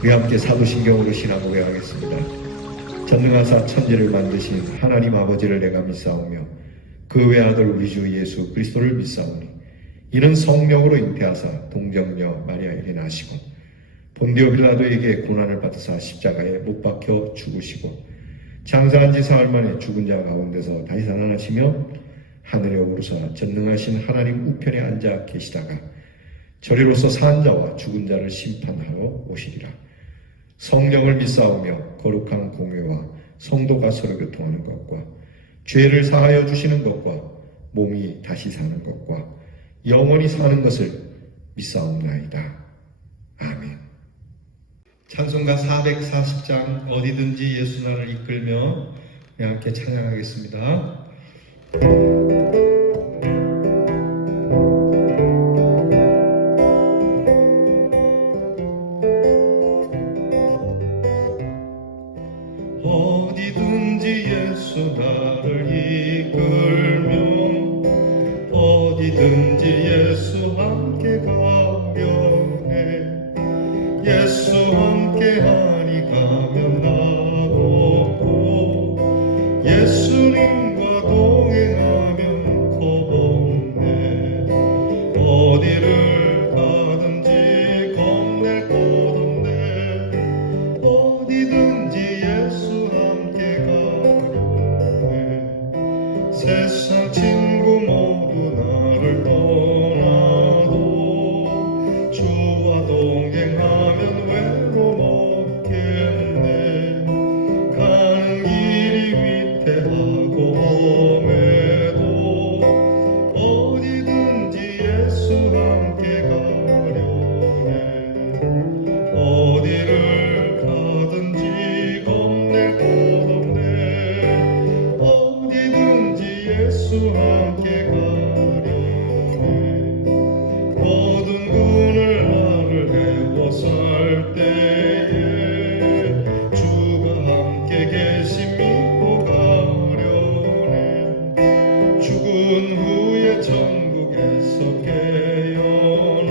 우리 함께 사도신경으로 신앙 고백하겠습니다. 전능하사 천지를 만드신 하나님 아버지를 내가 믿사오며 그 외아들 우리 주 예수 그리스도를 믿사오니 이는 성령으로 잉태하사 동정녀 마리아에게 나시고 본디오 빌라도에게 고난을 받으사 십자가에 못 박혀 죽으시고 장사한 지 사흘 만에 죽은 자 가운데서 다시 살아나시며 하늘에 오르사 전능하신 하나님 우편에 앉아 계시다가 저리로서 산 자와 죽은 자를 심판하러 오시리라. 성령을 믿사오며 거룩한 공회와 성도가 서로 교통하는 것과 죄를 사하여 주시는 것과 몸이 다시 사는 것과 영원히 사는 것을 믿사옵나이다. 아멘. 찬송가 440장 어디든지 예수 나를 이끌며 함께 찬양하겠습니다. 어디든지 예수 나를 이끌며 어디든지 예수 함께 가려 해. 예수 함께 하니 가면 나고 예수님과 동행하면 겁없네. 어디를 가든지 겁낼 것 없네. 어디든지 예수 함께 가려 해. 세상 친구 모두 나를 떠나도 주와 동행하면 외로움 없겠네. 가는 길이 위태하고 험해도 어디든지 예수 함께 가려네. 어디를 가든지 겁낼 것 없네. 어디든지 예수 함께 가려네. 모든 군을 나를 해워살 때에 주가 함께 계심 믿고 가려네. 죽은 후에 천국에서 깨어나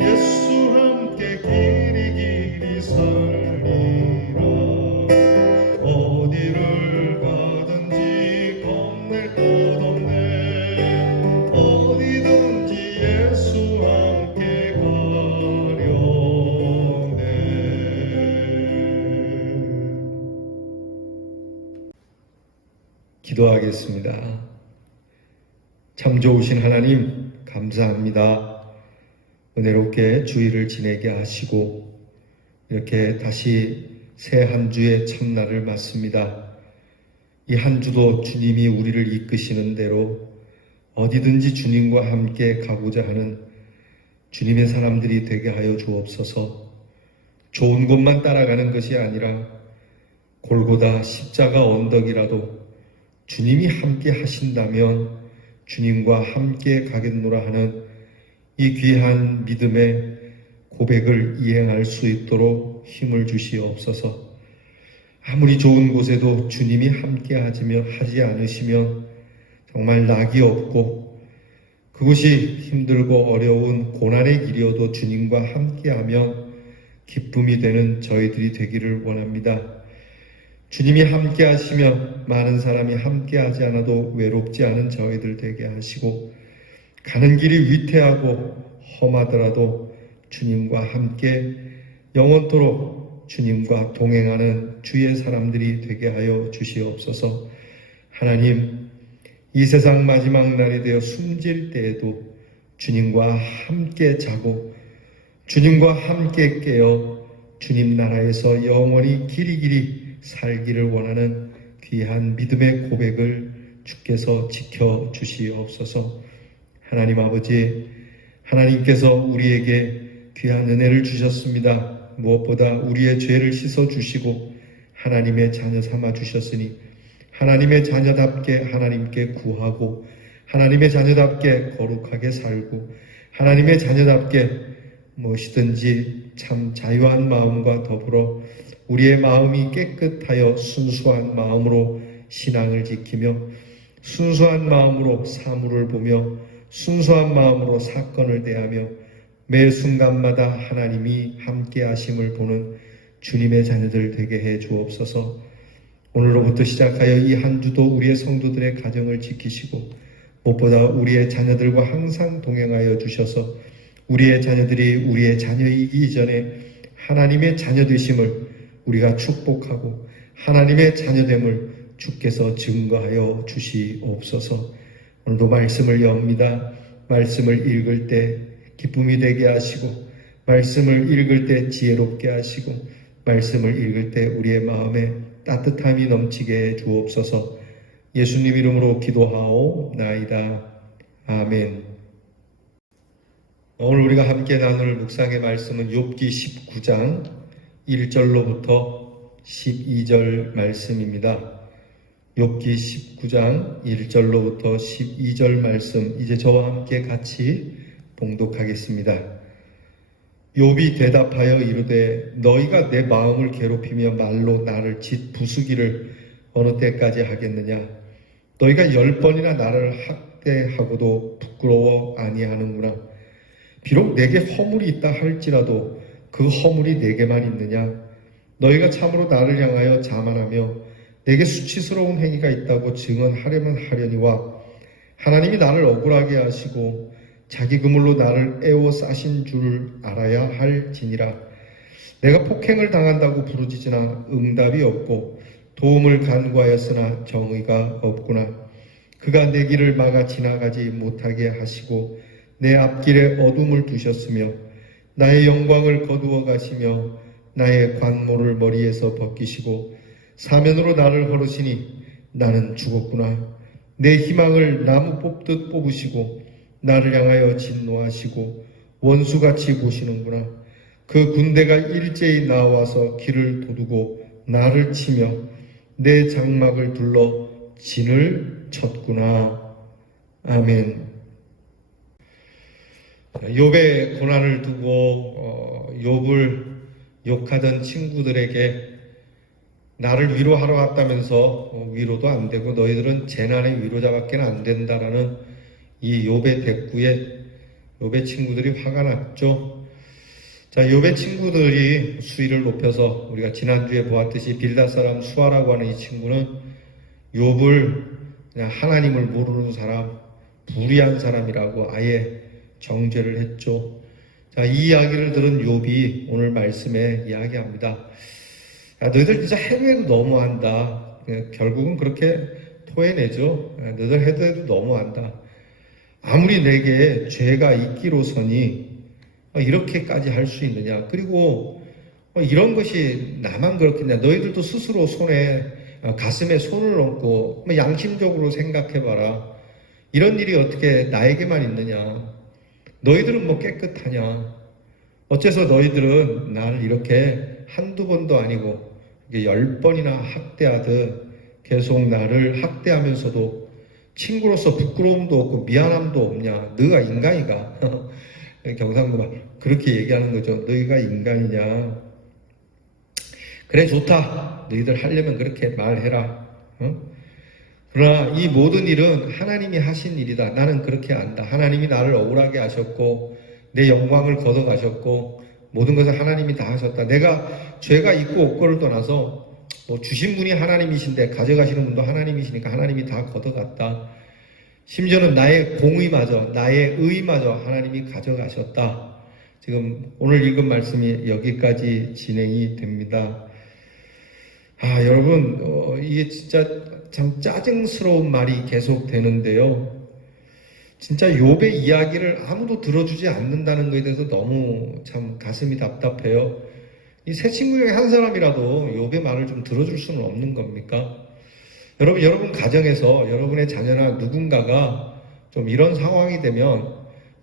예수 함께 길이 살리라. 어디를 가든지 겁낼 것 없네. 어디든지 예수 함께 가려네. 기도하겠습니다. 참 좋으신 하나님 감사합니다. 은혜롭게 주일을 지내게 하시고 이렇게 다시 새 한 주의 첫날을 맞습니다. 이 한 주도 주님이 우리를 이끄시는 대로 어디든지 주님과 함께 가고자 하는 주님의 사람들이 되게 하여 주옵소서. 좋은 곳만 따라가는 것이 아니라 골고다 십자가 언덕이라도 주님이 함께 하신다면 주님과 함께 가겠노라 하는 이 귀한 믿음의 고백을 이행할 수 있도록 힘을 주시옵소서. 아무리 좋은 곳에도 주님이 함께 하지 않으시면 정말 낙이 없고 그곳이 힘들고 어려운 고난의 길이어도 주님과 함께하면 기쁨이 되는 저희들이 되기를 원합니다. 주님이 함께 하시면 많은 사람이 함께 하지 않아도 외롭지 않은 저희들 되게 하시고 가는 길이 위태하고 험하더라도 주님과 함께 영원토록 주님과 동행하는 주의 사람들이 되게 하여 주시옵소서. 하나님, 이 세상 마지막 날이 되어 숨질 때에도 주님과 함께 자고 주님과 함께 깨어 주님 나라에서 영원히 길이 살기를 원하는 귀한 믿음의 고백을 주께서 지켜주시옵소서. 하나님 아버지, 하나님께서 우리에게 귀한 은혜를 주셨습니다. 무엇보다 우리의 죄를 씻어주시고 하나님의 자녀 삼아 주셨으니 하나님의 자녀답게 하나님께 구하고 하나님의 자녀답게 거룩하게 살고 하나님의 자녀답게 무엇이든지 참 자유한 마음과 더불어 우리의 마음이 깨끗하여 순수한 마음으로 신앙을 지키며 순수한 마음으로 사물을 보며 순수한 마음으로 사건을 대하며 매 순간마다 하나님이 함께 하심을 보는 주님의 자녀들 되게 해 주옵소서. 오늘로부터 시작하여 이 한 주도 우리의 성도들의 가정을 지키시고 무엇보다 우리의 자녀들과 항상 동행하여 주셔서 우리의 자녀들이 우리의 자녀이기 전에 하나님의 자녀 되심을 우리가 축복하고 하나님의 자녀됨을 주께서 증거하여 주시옵소서. 오늘도 말씀을 엽니다. 말씀을 읽을 때 기쁨이 되게 하시고 말씀을 읽을 때 지혜롭게 하시고 말씀을 읽을 때 우리의 마음에 따뜻함이 넘치게 해 주옵소서. 예수님 이름으로 기도하오나이다. 아멘. 오늘 우리가 함께 나눌 묵상의 말씀은 욥기 19장 1절로부터 12절 말씀입니다. 욥기 19장 1절로부터 12절 말씀, 이제 저와 함께 같이 봉독하겠습니다. 욥이 대답하여 이르되 너희가 내 마음을 괴롭히며 말로 나를 짓부수기를 어느 때까지 하겠느냐? 너희가 10번이나 나를 학대하고도 부끄러워 아니하는구나. 비록 내게 허물이 있다 할지라도 그 허물이 내게만 있느냐? 너희가 참으로 나를 향하여 자만하며 내게 수치스러운 행위가 있다고 증언하려면 하려니와 하나님이 나를 억울하게 하시고 자기 그물로 나를 애워 싸신 줄 알아야 할지니라. 내가 폭행을 당한다고 부르짖으나 응답이 없고 도움을 간구하였으나 정의가 없구나. 그가 내 길을 막아 지나가지 못하게 하시고 내 앞길에 어둠을 두셨으며 나의 영광을 거두어 가시며 나의 관모를 머리에서 벗기시고 사면으로 나를 걸으시니 나는 죽었구나. 내 희망을 나무 뽑듯 뽑으시고 나를 향하여 진노하시고 원수같이 보시는구나. 그 군대가 일제히 나와서 길을 도두고 나를 치며 내 장막을 둘러 진을 쳤구나. 아멘. 욥의 고난을 두고 욥을 욕하던 친구들에게 나를 위로하러 왔다면서 위로도 안 되고 너희들은 재난의 위로자밖에 안 된다라는 이 욥의 대꾸에 욥의 친구들이 화가 났죠. 자, 욥의 친구들이 수위를 높여서 우리가 지난주에 보았듯이 빌닷 사람 수아라고 하는 이 친구는 욥을 그냥 하나님을 모르는 사람, 불의한 사람이라고 아예 정죄를 했죠. 자, 이 이야기를 들은 욥이 오늘 말씀에 이야기합니다. 야, 너희들 진짜 해도 너무한다. 결국은 그렇게 토해내죠. 너희들 해도 너무한다. 아무리 내게 죄가 있기로서니 이렇게까지 할 수 있느냐. 그리고 이런 것이 나만 그렇겠냐. 너희들도 스스로 가슴에 손을 얹고 양심적으로 생각해봐라. 이런 일이 어떻게 나에게만 있느냐. 너희들은 뭐 깨끗하냐. 어째서 너희들은 나를 이렇게 한두 번도 아니고 10번이나 학대하듯 계속 나를 학대하면서도 친구로서 부끄러움도 없고 미안함도 없냐. 너희가 인간이가. 경상도 말 그렇게 얘기하는 거죠. 너희가 인간이냐. 그래 좋다. 너희들 하려면 그렇게 말해라. 그러나 이 모든 일은 하나님이 하신 일이다. 나는 그렇게 안다. 하나님이 나를 억울하게 하셨고 내 영광을 걷어가셨고 모든 것을 하나님이 다 하셨다. 내가 죄가 있고 없고를 떠나서 주신 분이 하나님이신데 가져가시는 분도 하나님이시니까 하나님이 다 걷어갔다. 심지어는 나의 공의마저 나의 의마저 하나님이 가져가셨다. 지금 오늘 읽은 말씀이 여기까지 진행이 됩니다. 여러분 이게 진짜 참 짜증스러운 말이 계속 되는데요. 진짜 욥의 이야기를 아무도 들어주지 않는다는 것에 대해서 너무 참 가슴이 답답해요. 이 세 친구 중에 한 사람이라도 욥의 말을 좀 들어줄 수는 없는 겁니까? 여러분 가정에서 여러분의 자녀나 누군가가 좀 이런 상황이 되면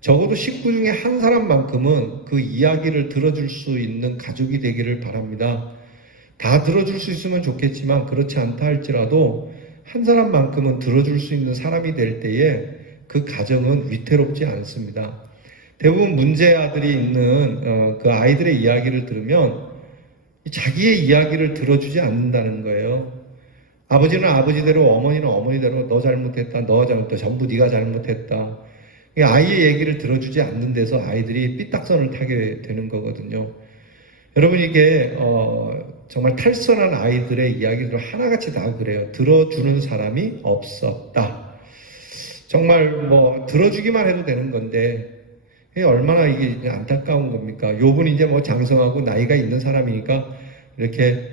적어도 식구 중에 한 사람만큼은 그 이야기를 들어줄 수 있는 가족이 되기를 바랍니다. 다 들어줄 수 있으면 좋겠지만 그렇지 않다 할지라도 한 사람만큼은 들어줄 수 있는 사람이 될 때에 그 가정은 위태롭지 않습니다. 대부분 문제 아들이 있는 그 아이들의 이야기를 들으면 자기의 이야기를 들어주지 않는다는 거예요. 아버지는 아버지대로, 어머니는 어머니대로 너 잘못했다, 너 잘못했다, 전부 네가 잘못했다. 아이의 얘기를 들어주지 않는 데서 아이들이 삐딱선을 타게 되는 거거든요. 여러분 이게 정말 탈선한 아이들의 이야기들 하나같이 다 그래요. 들어주는 사람이 없었다. 정말 뭐 들어주기만 해도 되는 건데 얼마나 이게 안타까운 겁니까? 욥은 이제 뭐 장성하고 나이가 있는 사람이니까 이렇게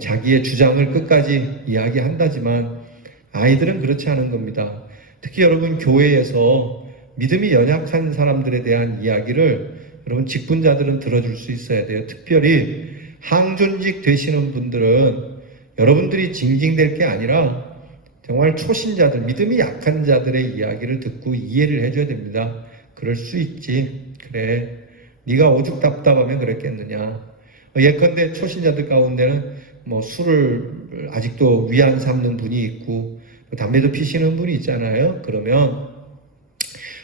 자기의 주장을 끝까지 이야기한다지만 아이들은 그렇지 않은 겁니다. 특히 여러분 교회에서 믿음이 연약한 사람들에 대한 이야기를 여러분 직분자들은 들어줄 수 있어야 돼요. 특별히 항존직 되시는 분들은 여러분들이 징징댈 게 아니라 정말 초신자들, 믿음이 약한 자들의 이야기를 듣고 이해를 해줘야 됩니다. 그럴 수 있지. 그래. 네가 오죽 답답하면 그랬겠느냐. 예컨대 초신자들 가운데는 뭐 술을 아직도 위안 삼는 분이 있고 담배도 피시는 분이 있잖아요. 그러면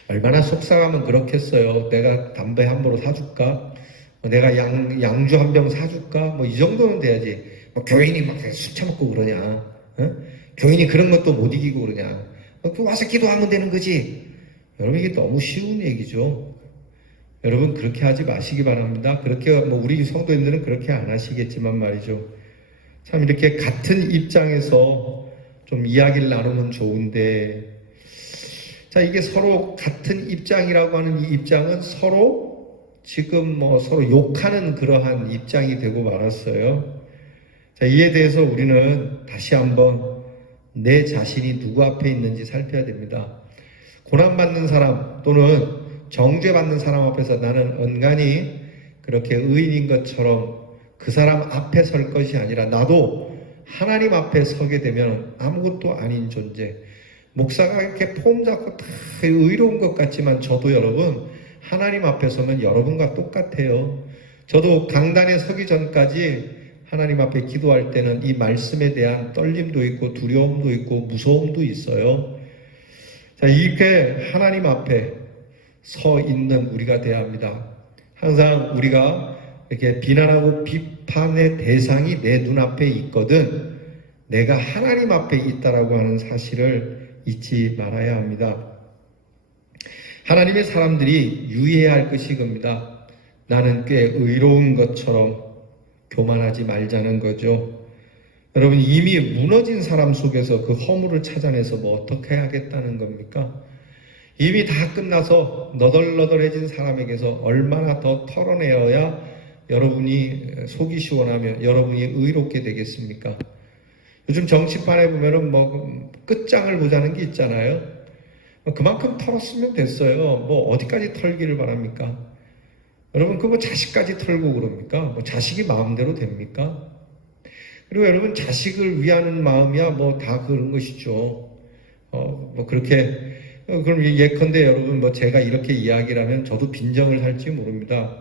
얼마나 속상하면 그렇겠어요. 내가 담배 한 보로 사줄까? 내가 양주 한 병 사줄까? 뭐 이 정도는 돼야지. 뭐 교인이 막 술 처먹고 그러냐? 어? 교인이 그런 것도 못 이기고 그러냐? 와서 기도하면 되는 거지. 여러분 이게 너무 쉬운 얘기죠. 여러분 그렇게 하지 마시기 바랍니다. 그렇게 뭐 우리 성도님들은 그렇게 안 하시겠지만 말이죠. 참 이렇게 같은 입장에서 좀 이야기를 나누면 좋은데, 자 이게 서로 같은 입장이라고 하는 이 입장은 서로 지금 뭐 서로 욕하는 그러한 입장이 되고 말았어요. 자 이에 대해서 우리는 다시 한번 내 자신이 누구 앞에 있는지 살펴야 됩니다. 고난받는 사람 또는 정죄받는 사람 앞에서 나는 언간히 그렇게 의인인 것처럼 그 사람 앞에 설 것이 아니라 나도 하나님 앞에 서게 되면 아무것도 아닌 존재. 목사가 이렇게 폼 잡고 다 의로운 것 같지만 저도 여러분 하나님 앞에 서면 여러분과 똑같아요. 저도 강단에 서기 전까지 하나님 앞에 기도할 때는 이 말씀에 대한 떨림도 있고 두려움도 있고 무서움도 있어요. 자, 이렇게 하나님 앞에 서 있는 우리가 돼야 합니다. 항상 우리가 이렇게 비난하고 비판의 대상이 내 눈앞에 있거든 내가 하나님 앞에 있다라고 하는 사실을 잊지 말아야 합니다. 하나님의 사람들이 유의해야 할 것이 이겁니다. 나는 꽤 의로운 것처럼 교만하지 말자는 거죠. 여러분 이미 무너진 사람 속에서 그 허물을 찾아내서 뭐 어떻게 하겠다는 겁니까? 이미 다 끝나서 너덜너덜해진 사람에게서 얼마나 더 털어내어야 여러분이 속이 시원하며 여러분이 의롭게 되겠습니까? 요즘 정치판에 보면은 뭐 끝장을 보자는 게 있잖아요. 그만큼 털었으면 됐어요. 뭐 어디까지 털기를 바랍니까? 여러분 그 뭐 자식까지 털고 그럽니까? 뭐 자식이 마음대로 됩니까? 그리고 여러분 자식을 위하는 마음이야 뭐 다 그런 것이죠. 뭐 그렇게 그럼 예컨대 여러분 뭐 제가 이렇게 이야기를 하면 저도 빈정을 할지 모릅니다.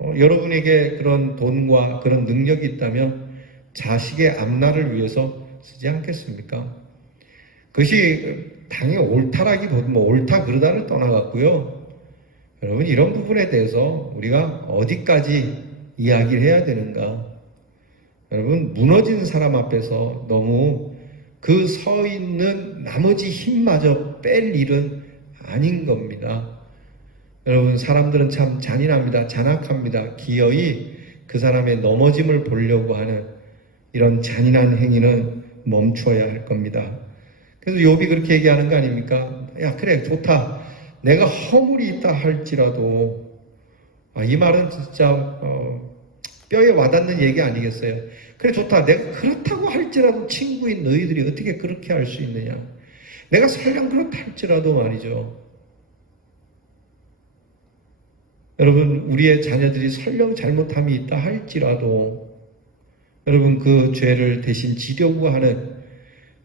여러분에게 그런 돈과 그런 능력이 있다면 자식의 앞날을 위해서 쓰지 않겠습니까? 그것이 당연히 옳다라기보다 뭐 옳다 그르다를 떠나갔고요. 여러분 이런 부분에 대해서 우리가 어디까지 이야기를 해야 되는가? 여러분 무너진 사람 앞에서 너무 그 서 있는 나머지 힘마저 뺄 일은 아닌 겁니다. 여러분 사람들은 참 잔인합니다. 잔악합니다. 기어이 그 사람의 넘어짐을 보려고 하는 이런 잔인한 행위는 멈춰야 할 겁니다. 그래서 욥이 그렇게 얘기하는 거 아닙니까? 야 그래 좋다. 내가 허물이 있다 할지라도 이 말은 진짜 뼈에 와닿는 얘기 아니겠어요? 그래 좋다. 내가 그렇다고 할지라도 친구인 너희들이 어떻게 그렇게 할 수 있느냐? 내가 설령 그렇다 할지라도 말이죠. 여러분 우리의 자녀들이 설령 잘못함이 있다 할지라도 여러분 그 죄를 대신 지려고 하는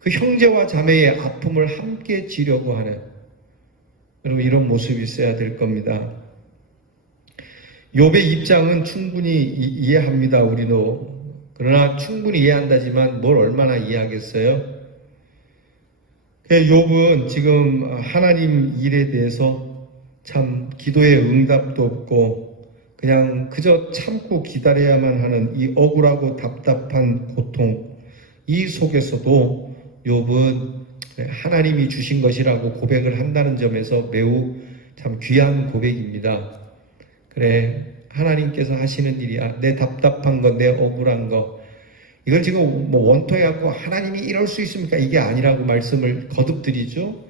그 형제와 자매의 아픔을 함께 지려고 하는 여러분 이런 모습이 있어야 될 겁니다. 욥의 입장은 충분히 이해합니다. 우리도. 그러나 충분히 이해한다지만 뭘 얼마나 이해하겠어요? 욥은 지금 하나님 일에 대해서 참 기도의 응답도 없고 그냥 그저 참고 기다려야만 하는 이 억울하고 답답한 고통 이 속에서도 욥은 하나님이 주신 것이라고 고백을 한다는 점에서 매우 참 귀한 고백입니다. 그래, 하나님께서 하시는 일이야. 내 답답한 거, 내 억울한 거, 이걸 지금 뭐 원통해갖고 하나님이 이럴 수 있습니까? 이게 아니라고 말씀을 거듭드리죠.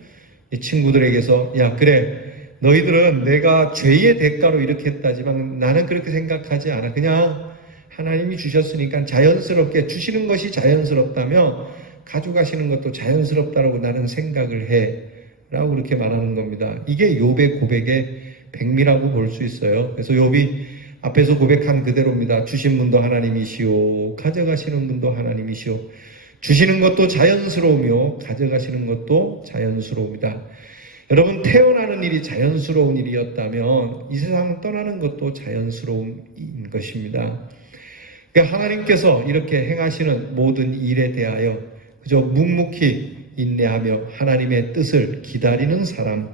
이 친구들에게서, 야, 그래, 너희들은 내가 죄의 대가로 이렇게 했다지만 나는 그렇게 생각하지 않아. 그냥 하나님이 주셨으니까 자연스럽게 주시는 것이 자연스럽다며 가져가시는 것도 자연스럽다라고 나는 생각을 해 라고 그렇게 말하는 겁니다. 이게 욥의 고백의 백미라고 볼 수 있어요. 그래서 욥이 앞에서 고백한 그대로입니다. 주신 분도 하나님이시오, 가져가시는 분도 하나님이시오. 주시는 것도 자연스러우며 가져가시는 것도 자연스러웁니다. 여러분, 태어나는 일이 자연스러운 일이었다면 이 세상 떠나는 것도 자연스러운 것입니다. 그러니까 하나님께서 이렇게 행하시는 모든 일에 대하여 그저 묵묵히 인내하며 하나님의 뜻을 기다리는 사람,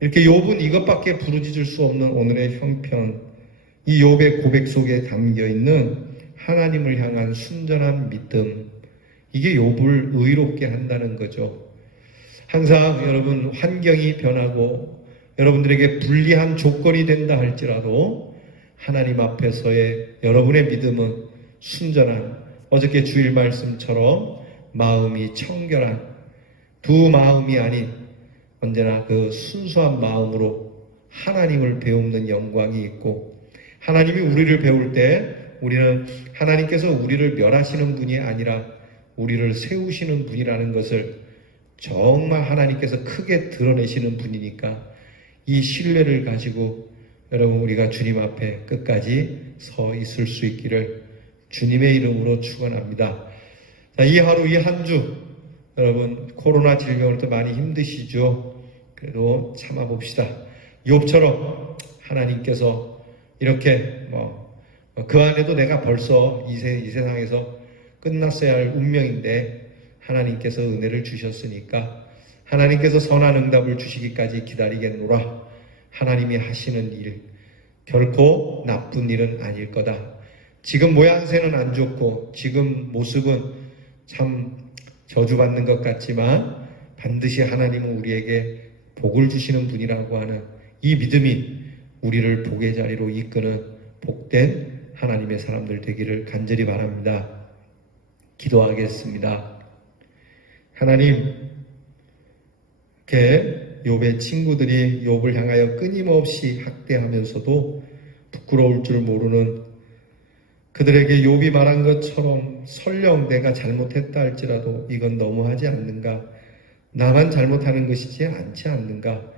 이렇게 욥은 이것밖에 부르짖을 수 없는 오늘의 형편, 이 욥의 고백 속에 담겨있는 하나님을 향한 순전한 믿음, 이게 욥을 의롭게 한다는 거죠. 항상 여러분, 환경이 변하고 여러분들에게 불리한 조건이 된다 할지라도 하나님 앞에서의 여러분의 믿음은 순전한, 어저께 주일 말씀처럼 마음이 청결한 두 마음이 아닌 언제나 그 순수한 마음으로 하나님을 배우는 영광이 있고, 하나님이 우리를 배울 때 우리는 하나님께서 우리를 멸하시는 분이 아니라 우리를 세우시는 분이라는 것을 정말 하나님께서 크게 드러내시는 분이니까 이 신뢰를 가지고 여러분, 우리가 주님 앞에 끝까지 서 있을 수 있기를 주님의 이름으로 축원합니다. 자, 이 하루, 이 한 주 여러분, 코로나 질병으로부터 많이 힘드시죠? 그래도 참아봅시다. 욥처럼 하나님께서 이렇게 그 안에도 내가 벌써 이 세상에서 끝났어야 할 운명인데 하나님께서 은혜를 주셨으니까 하나님께서 선한 응답을 주시기까지 기다리겠노라. 하나님이 하시는 일, 결코 나쁜 일은 아닐 거다. 지금 모양새는 안 좋고 지금 모습은 참 저주받는 것 같지만 반드시 하나님은 우리에게 복을 주시는 분이라고 하는 이 믿음이 우리를 복의 자리로 이끄는 복된 하나님의 사람들 되기를 간절히 바랍니다. 기도하겠습니다. 하나님, 이렇게 욥의 친구들이 욥을 향하여 끊임없이 학대하면서도 부끄러울 줄 모르는 그들에게 욥이 말한 것처럼 설령 내가 잘못했다 할지라도 이건 너무하지 않는가? 나만 잘못하는 것이지 않지 않는가?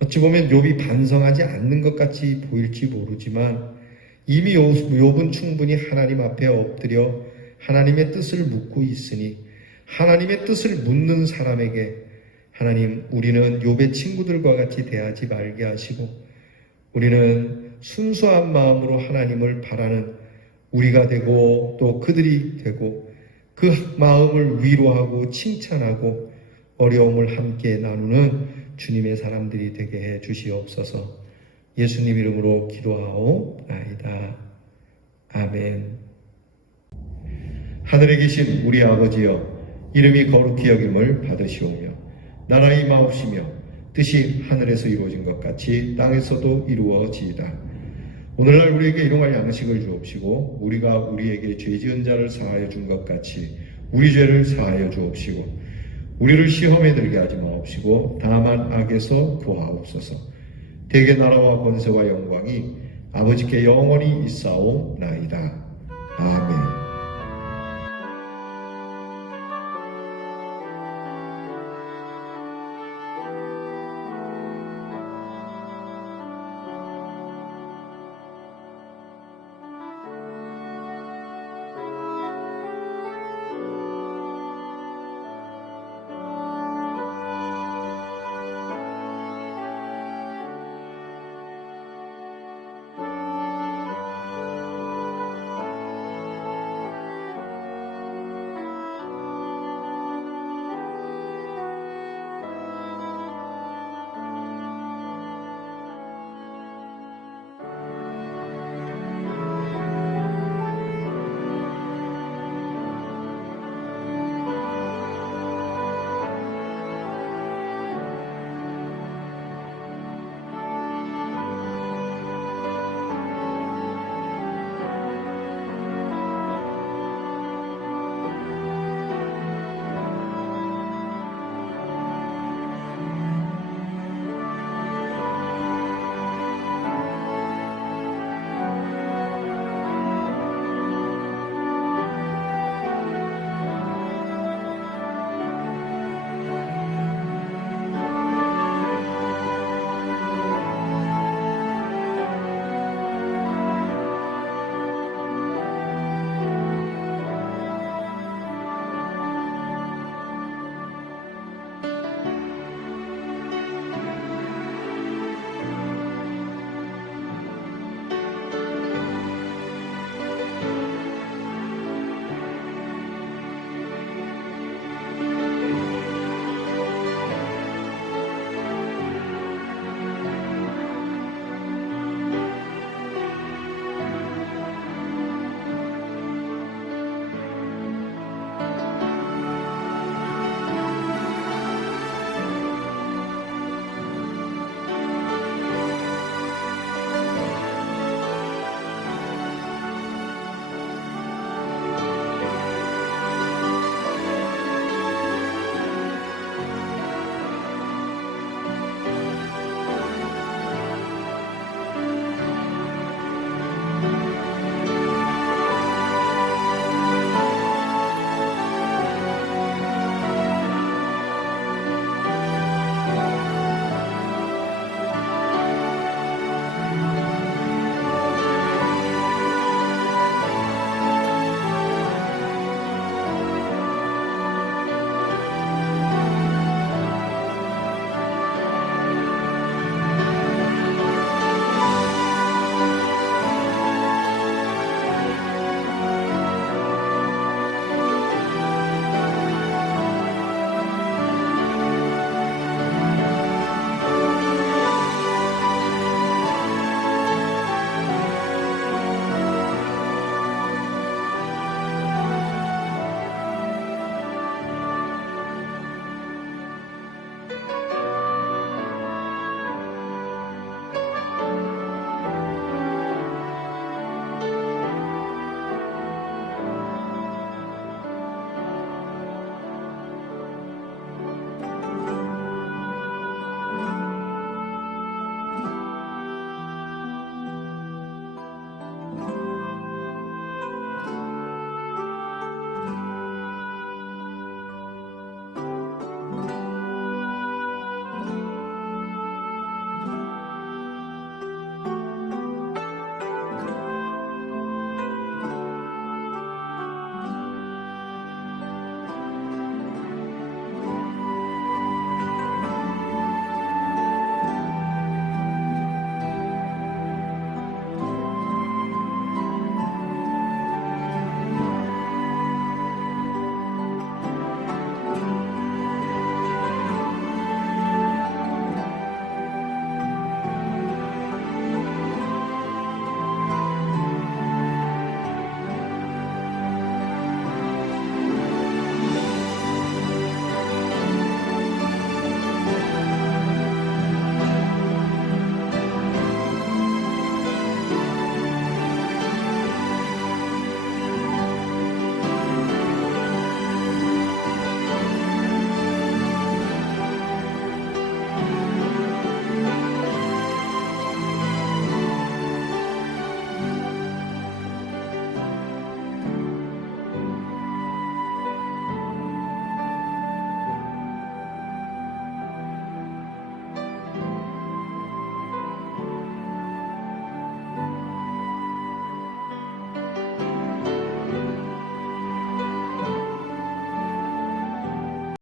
어찌 보면 욥이 반성하지 않는 것 같이 보일지 모르지만 이미 욥은 충분히 하나님 앞에 엎드려 하나님의 뜻을 묻고 있으니 하나님의 뜻을 묻는 사람에게 하나님, 우리는 욥의 친구들과 같이 대하지 말게 하시고 우리는 순수한 마음으로 하나님을 바라는 우리가 되고 또 그들이 되고 그 마음을 위로하고 칭찬하고 어려움을 함께 나누는 주님의 사람들이 되게 해 주시옵소서. 예수님 이름으로 기도하옵나이다. 아멘. 하늘에 계신 우리 아버지여, 이름이 거룩히 여김을 받으시오며 나라가 임하옵시며 뜻이 하늘에서 이루어진 것 같이 땅에서도 이루어지이다. 오늘날 우리에게 일용할 양식을 주옵시고 우리가 우리에게 죄 지은 자를 사하여 준 것 같이 우리 죄를 사하여 주옵시고 우리를 시험에 들게 하지 마옵시고 다만 악에서 구하옵소서. 대개 나라와 권세와 영광이 아버지께 영원히 있사옵나이다. 아멘.